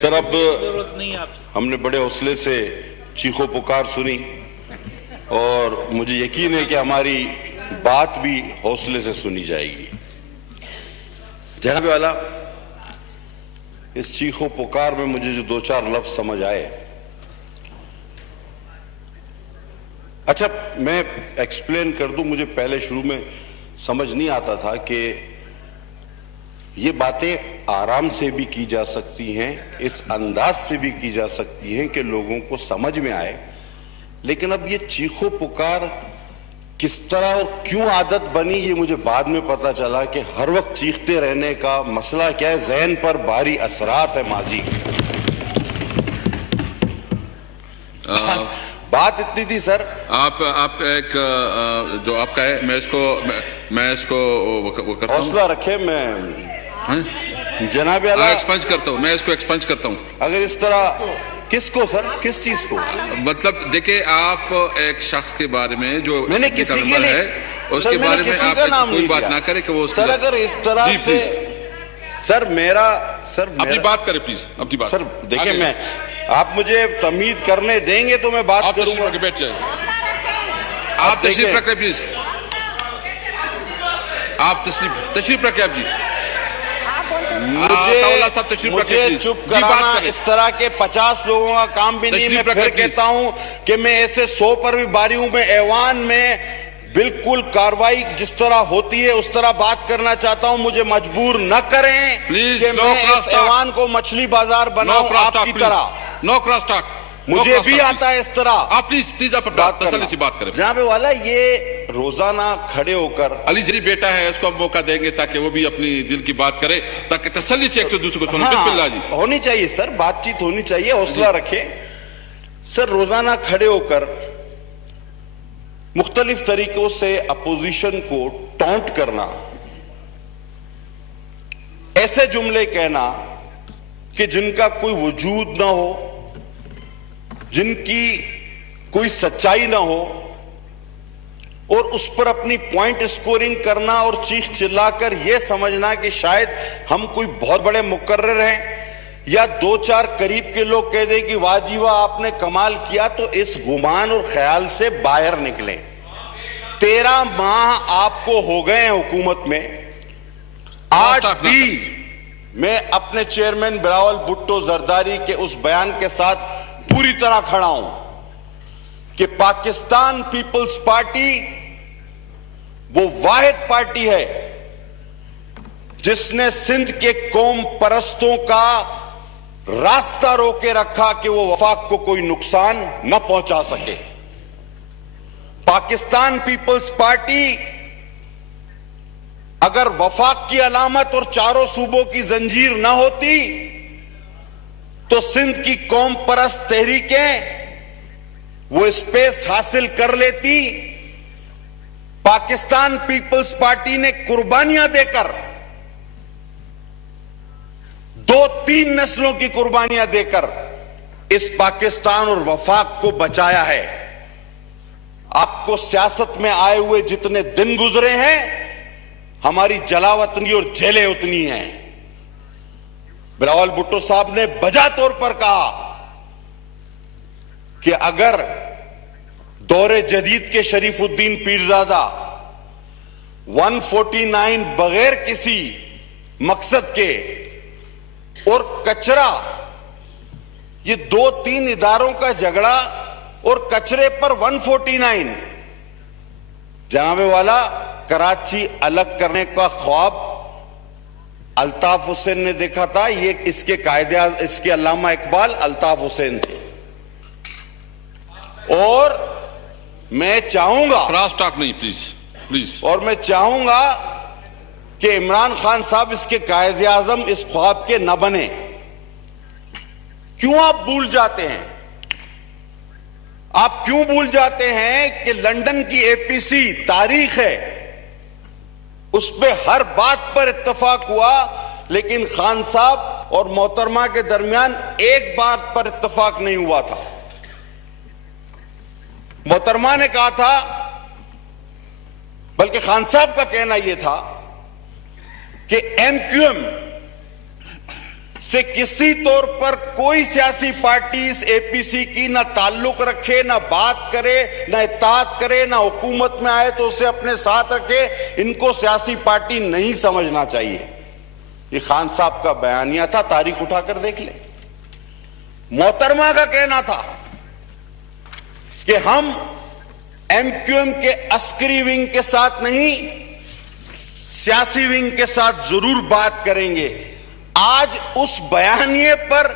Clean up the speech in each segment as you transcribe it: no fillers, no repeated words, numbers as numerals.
Sir, अब हमने बड़े हौसले से चीखो पुकार सुनी और मुझे यकीन है कि हमारी बात भी हौसले से सुनी जाएगी। जनाब वाला, इस चीखो पुकार में मुझे जो दो चार लफ्ज समझ आए, अच्छा मैं एक्सप्लेन कर दूं। मुझे पहले शुरू में समझ नहीं आता था कि ये बातें आराम से भी की जा सकती हैं, इस अंदाज से भी की जा सकती हैं कि लोगों को समझ में आए। लेकिन अब ये चीखो पुकार किस तरह और क्यों आदत बनी, ये मुझे बाद में पता चला कि हर वक्त चीखते रहने का मसला क्या है, ज़हन पर भारी असरात है माजी। बात इतनी थी सर। आप एक जो आपका है, मैं इसको हौसला रखे। मैं जनाब एक्सपंज करता हूँ, मैं इसको एक्सपंज करता हूँ। अगर इस तरह किसको सर, किस चीज को? मतलब देखिए, आप एक शख्स के बारे में जो मैंने किसी के है उसके बारे में आप कोई बात ना करें कि वो सर, अगर इस तरह से सर अपनी बात करें प्लीज, अपनी बात। सर देखिए, मैं आप मुझे तमीद करने देंगे तो मैं बात करूंगा। बैठ जाए, आप तशरीफ रखें प्लीज, आप तशरीफ रखें आप जी। मुझे चुप कराना इस तरह के 50 लोगों का काम भी नहीं। मैं फिर कहता हूं कि मैं ऐसे 100 पर भी बारी हूं। मैं ऐवान में बिल्कुल कार्रवाई जिस तरह होती है उस तरह बात करना चाहता हूं। मुझे मजबूर न करें कि मैं इस ऐवान को मछली बाजार बनाऊं आपकी तरह। नो क्रॉस टॉक, मुझे भी आता है इस तरह। आप प्लीज आप तसल्ली से बात करें। जनाब वाला, ये रोजाना खड़े होकर अली जरी बेटा है, उसको हम मौका देंगे ताकि वो भी अपनी दिल की बात करे, ताकि तसल्ली से एक दूसरे को सुने। बिस्मिल्लाह जी। होनी चाहिए सर, बातचीत होनी चाहिए, हौसला रखे सर। रोजाना खड़े होकर मुख्तलिफ तरीकों से अपोजिशन को टॉन्ट करना, ऐसे जुमले कहना कि जिनका कोई वजूद ना हो, जिनकी कोई सच्चाई ना हो, और उस पर अपनी पॉइंट स्कोरिंग करना और चीख चिल्लाकर यह समझना कि शायद हम कोई बहुत बड़े मुकर्रर हैं, या दो चार करीब के लोग कह दें कि वाह जी वाह आपने कमाल किया, तो इस गुमान और ख्याल से बाहर निकले। 13 माह आपको हो गए हैं हुकूमत में। आज भी मैं अपने चेयरमैन बिलावल भुट्टो जरदारी के उस बयान के साथ पूरी तरह खड़ा हूं कि पाकिस्तान पीपल्स पार्टी वो वाहिद पार्टी है जिसने सिंध के कौम परस्तों का रास्ता रोके रखा कि वो वफाक को कोई नुकसान न पहुंचा सके। पाकिस्तान पीपल्स पार्टी अगर वफाक की अलामत और चारों सूबों की जंजीर ना होती तो सिंध की कौम परस्त तहरीकें वो स्पेस हासिल कर लेती। पाकिस्तान पीपल्स पार्टी ने कुर्बानियां देकर, 2-3 नस्लों की कुर्बानियां देकर इस पाकिस्तान और वफाक को बचाया है। आपको सियासत में आए हुए जितने दिन गुजरे हैं, हमारी जलावतनी और जेलें उतनी हैं। बिलावल भुट्टो साहब ने बजा तौर पर कहा कि अगर दौरे जदीद के शरीफुद्दीन पीरजादा 149 बगैर किसी मकसद के और कचरा, ये 2-3 इदारों का झगड़ा और कचरे पर 149, जनाबे वाला कराची अलग करने का ख्वाब अल्ताफ हुसैन ने देखा था। ये इसके कायदे, इसके अल्लामा इकबाल अल्ताफ हुसैन थे। और मैं चाहूंगा, क्रॉस टॉक नहीं प्लीज, और मैं चाहूंगा कि इमरान खान साहब इसके कायदे आजम इस ख्वाब के न बने। क्यों आप भूल जाते हैं, आप क्यों भूल जाते हैं कि लंदन की एपीसी तारीख है, उस पे हर बात पर इत्तफाक हुआ, लेकिन खान साहब और मोहतरमा के दरमियान एक बात पर इत्तफाक नहीं हुआ था। मोहतरमा ने कहा था, बल्कि खान साहब का कहना यह था कि एमक्यूएम से किसी तौर पर कोई सियासी पार्टी इस एपीसी की ना ताल्लुक रखे, ना बात करे, ना इत्तेहाद करे, ना हुकूमत में आए तो उसे अपने साथ रखे, इनको सियासी पार्टी नहीं समझना चाहिए। ये खान साहब का बयानिया था, तारीख उठाकर देख ले। मोहतरमा का कहना था कि हम एमक्यूएम के अस्करी विंग के साथ नहीं, सियासी विंग के साथ जरूर बात करेंगे। आज उस बयानिए पर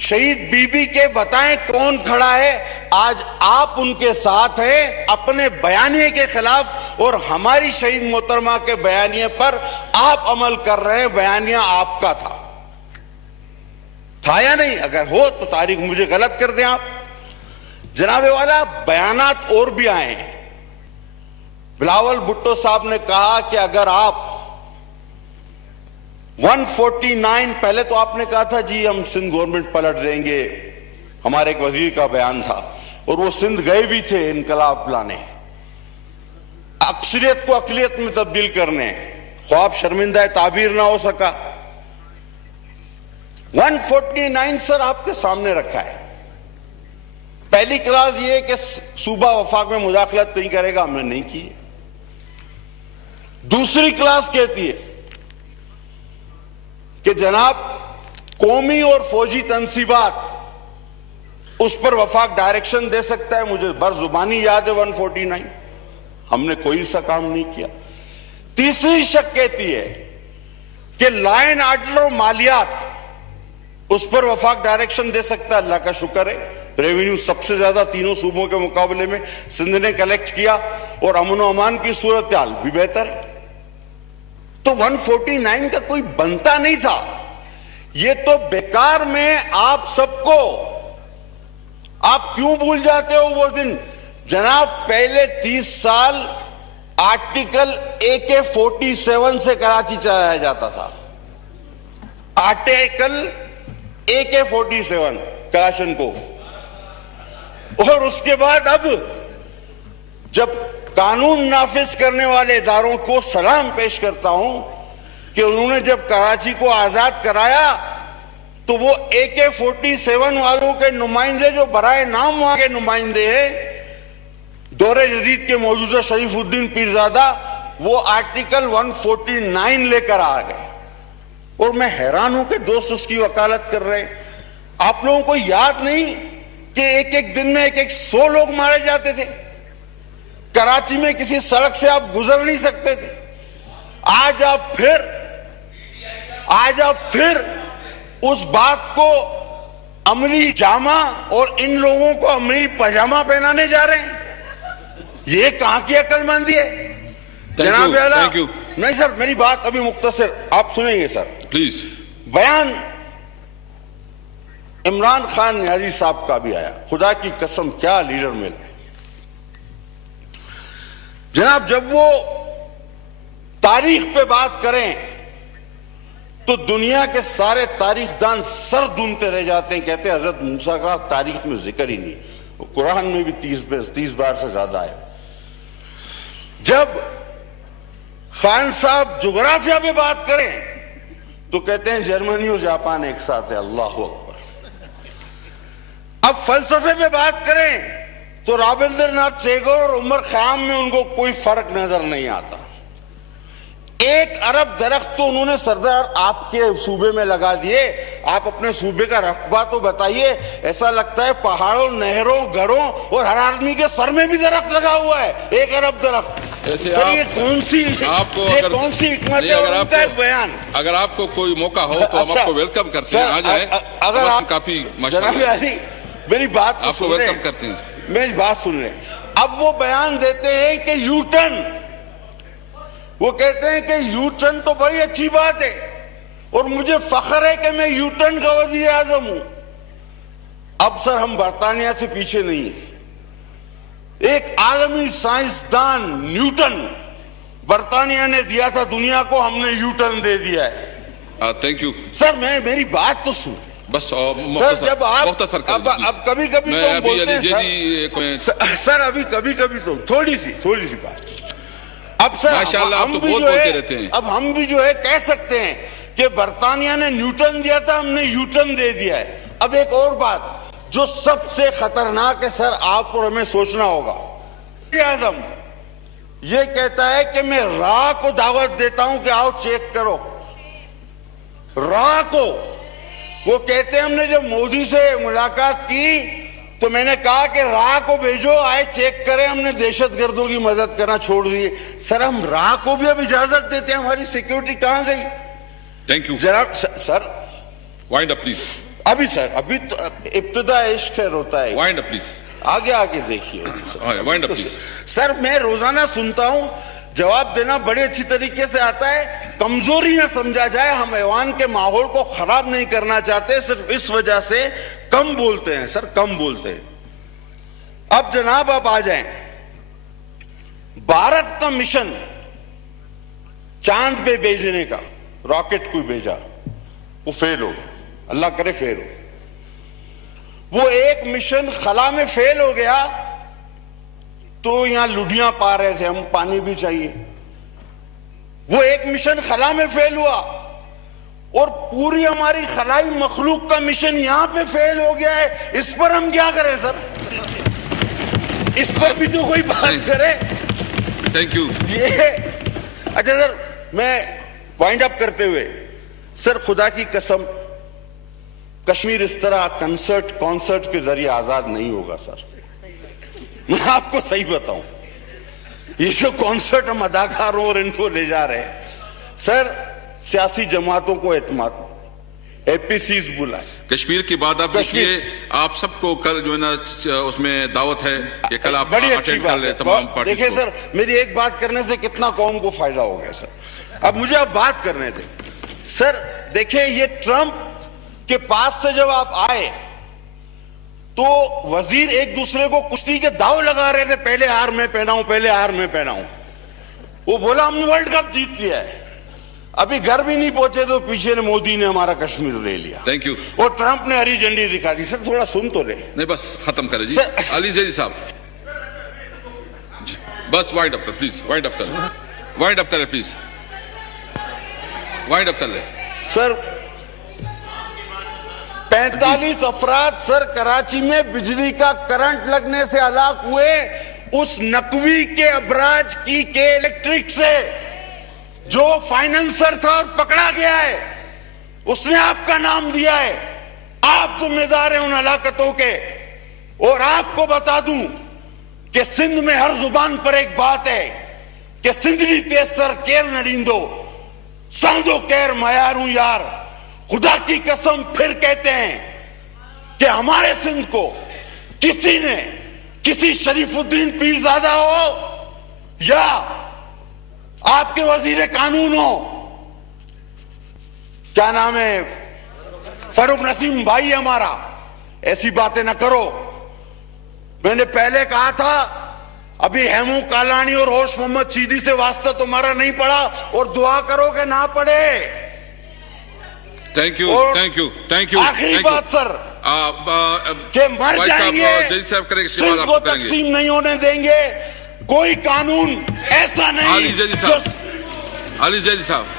शहीद बीबी के बताएं कौन खड़ा है, आज आप उनके साथ हैं अपने बयानिए के खिलाफ, और हमारी शहीद मोहतरमा के बयानिए पर आप अमल कर रहे हैं। बयानिया आपका था या नहीं? अगर हो तो तारीख मुझे गलत कर दें आप। जनाबे वाला, बयानात और भी आए हैं। बिलावल भुट्टो साहब ने कहा कि अगर आप 149, पहले तो आपने कहा था जी हम सिंध गवर्नमेंट पलट देंगे, हमारे एक वजीर का बयान था, और वो सिंध गए भी थे इनकलाब लाने, अक्सरियत को अकलियत में तब्दील करने। ख्वाब शर्मिंदा ताबीर ना हो सका। 149 सर आपके सामने रखा है। पहली क्लास ये कि सूबा वफाक में मुदाखलत नहीं करेगा, हमने नहीं की। दूसरी क्लास कहती है कि जनाब कौमी और फौजी तंसीबात उस पर वफाक डायरेक्शन दे सकता है। मुझे बरजुबानी याद है 149, हमने कोई सा काम नहीं किया। तीसरी शक कहती है कि लॉ एंड ऑर्डर और मालियात उस पर वफाक डायरेक्शन दे सकता है। अल्लाह का शुक्र है, रेवेन्यू सबसे ज्यादा तीनों सूबों के मुकाबले में सिंध ने कलेक्ट किया, और अमन और अमान की सूरत हाल भी बेहतर है। तो 149 का कोई बनता नहीं था। ये तो बेकार में आप सबको, आप क्यों भूल जाते हो वो दिन? जनाब, पहले 30 साल आर्टिकल AK-47 से कराची चलाया जाता था। Article AK-47 कलाशनकोफ। और उसके बाद अब जब कानून नाफिज करने वाले इदारों को सलाम पेश करता हूं कि उन्होंने जब कराची को आजाद कराया तो वो AK-47 वालों के नुमाइंदे, जो बराए नाम वहां के नुमाइंदे हैं, दौरे जदीद के मौजूदा शरीफुद्दीन पीरजादा, वो आर्टिकल 149 लेकर आ गए। और मैं हैरान हूं कि दोस्त उसकी वकालत कर रहे हैं। आप लोगों को याद नहीं कि एक एक दिन में एक 100 लोग मारे जाते थे? कराची में किसी सड़क से आप गुजर नहीं सकते थे। आज आप फिर उस बात को अमली जामा और इन लोगों को अमली पजामा पहनाने जा रहे हैं। ये कहां की अक्लमंदी है? जनाब आला, नहीं सर, मेरी बात अभी मुख्तसर आप सुनेंगे सर प्लीज। बयान इमरान खान न्याजी साहब का भी आया। खुदा की कसम, क्या लीडर मिले जनाब। जब वो तारीख पे बात करें तो दुनिया के सारे तारीखदान सर दूमते रह जाते हैं। कहते हैं हजरत मूसा का तारीख में जिक्र ही नहीं, वो कुरान में भी 30 बार से ज्यादा है। जब खान साहब जोग्राफिया पे बात करें तो कहते हैं जर्मनी और जापान एक साथ है। अल्लाह अकबर। अब फलसफे पे बात करें तो रविंद्रनाथ टैगोर और उमर खयाम में उनको कोई फर्क नजर नहीं आता। 1 अरब दरख्त तो उन्होंने सरदार आपके सूबे में लगा दिए। आप अपने सूबे का रकबा तो बताइए। ऐसा लगता है पहाड़ों, नहरों, घरों और हर आदमी के सर में भी दरख्त लगा हुआ है। 1 अरब दरख्त। सर ये कौन सी हिकमत है? उनका बयान, अगर आपको कोई मौका हो तो हम आपको वेलकम करते हैं। आ जाए। अगर आप काफी जनाब अली, मेरी बात आपको वेलकम करते हैं। मेरी बात सुन रहे। अब वो बयान देते हैं कि यूटर्न, वो कहते हैं कि यूटर्न तो बड़ी अच्छी बात है और मुझे फख्र है कि मैं यूटर्न का वजीर आजम हूं। अब सर हम बरतानिया से पीछे नहीं है। एक आलमी साइंसदान न्यूटन बरतानिया ने दिया था दुनिया को, हमने यूटर्न दे दिया है। Thank you sir. मेरी बात तो सुन बस। सर जब आप अब कभी कभी तो बोलते हैं सर अभी कभी तो थोड़ी सी बात। अब सर माशाल्लाह, हम तो भी बहुत जो बोलते है रहते हैं। अब हम भी जो है कह सकते हैं कि बर्तानिया ने न्यूटन दिया था, हमने यूटन दे दिया है। अब एक और बात जो सबसे खतरनाक है सर, आप और हमें सोचना होगा, आजम ये कहता है कि मैं रा को दावत देता हूं कि आओ चेक करो। रा को वो कहते हैं हमने जब मोदी से मुलाकात की तो मैंने कहा कि रा को भेजो, आए चेक करें, हमने दहशतगर्दों की मदद करना छोड़ दी। सर हम रा को भी अब इजाजत देते हैं, हमारी सिक्योरिटी कहां गई? थैंक यू जनाब सर वाइंड अप प्लीज, अभी सर अभी तो इब्तिदा इश्क है, रोता है। वाइंड अप प्लीज, आगे आगे देखिए वाइंड अप प्लीज। सर मैं रोजाना सुनता हूं, जवाब देना बड़े अच्छी तरीके से आता है, कमजोरी ना समझा जाए, हम ऐवान के माहौल को खराब नहीं करना चाहते, सिर्फ इस वजह से कम बोलते हैं सर, कम बोलते हैं। अब जनाब आप आ जाएं, भारत का मिशन चांद पे भेजने का, रॉकेट कोई भेजा, वो फेल हो गया, अल्लाह करे फेल हो। वो एक मिशन खला में फेल हो गया तो यहां लुढ़ियां पा रहे थे हम, पानी भी चाहिए। वो एक मिशन खला में फेल हुआ और पूरी हमारी खलाई मखलूक का मिशन यहां पे फेल हो गया है। इस पर हम क्या करें सर? इस पर भी तो कोई बात करे। Thank you. ये अच्छा सर, मैं वाइंड अप करते हुए, सर खुदा की कसम कश्मीर इस तरह कॉन्सर्ट के जरिए आजाद नहीं होगा सर। मैं आपको सही बताऊं, ये जो कॉन्सर्ट हम अदाकारों और इनको ले जा रहे हैं सर, सियासी जमातों को एतमाद, एपीसीज बुलाए। कश्मीर की बात आप देखिए, आप सबको कल जो है ना उसमें दावत है कि कल आप बड़ी अच्छी अटेंड कर ले बात तमाम है। पार्टी देखिए सर, मेरी एक बात करने से कितना कौम को फायदा हो गया सर। अब मुझे आप बात करने दें सर। देखिए ये ट्रंप के पास से जब आप आए तो वजीर एक दूसरे को कुश्ती के दाव लगा रहे थे, पहले हार में पहनाऊं, पहले हार में पहनाऊं। वो बोला हमने वर्ल्ड कप जीत लिया है, अभी घर भी नहीं पहुंचे तो पीछे ने मोदी ने हमारा कश्मीर ले लिया। Thank you. और ट्रंप ने हरी झंडी दिखा दी। सर थोड़ा सुन तो ले। नहीं बस खत्म करें जी। अली जैदी साहब बस वाइंड अप कर प्लीज, वाइंड अप कर, वाइंड अप करें प्लीज, वाइंड अप कर ले सर। 45 अफराद सर कराची में बिजली का करंट लगने से हलाक हुए उस नकवी के अबराज की के इलेक्ट्रिक से, जो फाइनेंसर था और पकड़ा गया है, उसने आपका नाम दिया है। आप जिम्मेदार हैं उन हलाकतों के। और आपको बता दूं कि सिंध में हर जुबान पर एक बात है कि सिंधरी तेसर केर नड़ींदो, सांदो केर मयारू यार। खुदा की कसम फिर कहते हैं कि हमारे सिंध को किसी ने, किसी शरीफुद्दीन पीरजादा हो या आपके वजीर कानून हो, क्या नाम है, फरूक नसीम भाई हमारा, ऐसी बातें ना करो। मैंने पहले कहा था, अभी हेमू कालानी और होश मोहम्मद सीधी से वास्ता तुम्हारा नहीं पड़ा, और दुआ करो कि ना पड़े। Thank you, thank you, thank you. आखिरी बात सर, कि मर जाएंगे, सिंध को तकसीम नहीं होने देंगे। कोई कानून ऐसा नहीं। अली जैदी साहब